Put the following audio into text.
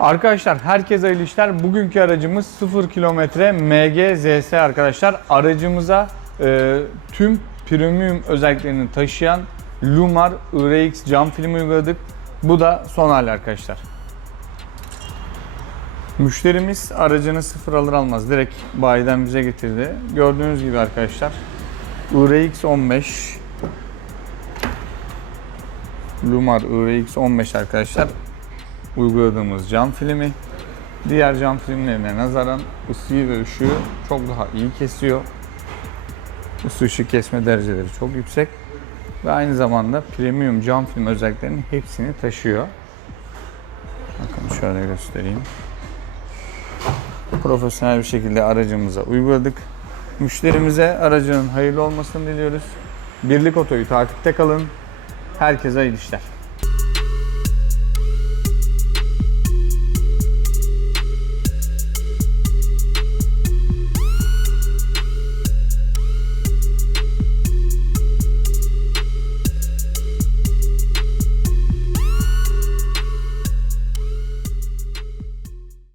Arkadaşlar herkese hayırlı işler. Bugünkü aracımız 0 kilometre MG ZS arkadaşlar. Aracımıza e, tüm premium özelliklerini taşıyan Lumar IRX cam film uyguladık. Bu da son hali arkadaşlar. Müşterimiz aracını sıfır alır almaz direkt bayiden bize getirdi. Gördüğünüz gibi arkadaşlar IRX 15 Lumar IRX 15 arkadaşlar uyguladığımız cam filmi diğer cam filmlerine nazaran ısıyı ve ışığı çok daha iyi kesiyor. Isı ışık kesme dereceleri çok yüksek ve aynı zamanda premium cam film özelliklerinin hepsini taşıyor. Bakın şöyle göstereyim. Profesyonel bir şekilde aracımıza uyguladık. Müşterimize aracının hayırlı olmasını diliyoruz. Birlik Oto'yu takipte kalın. Herkese hayırlı işler.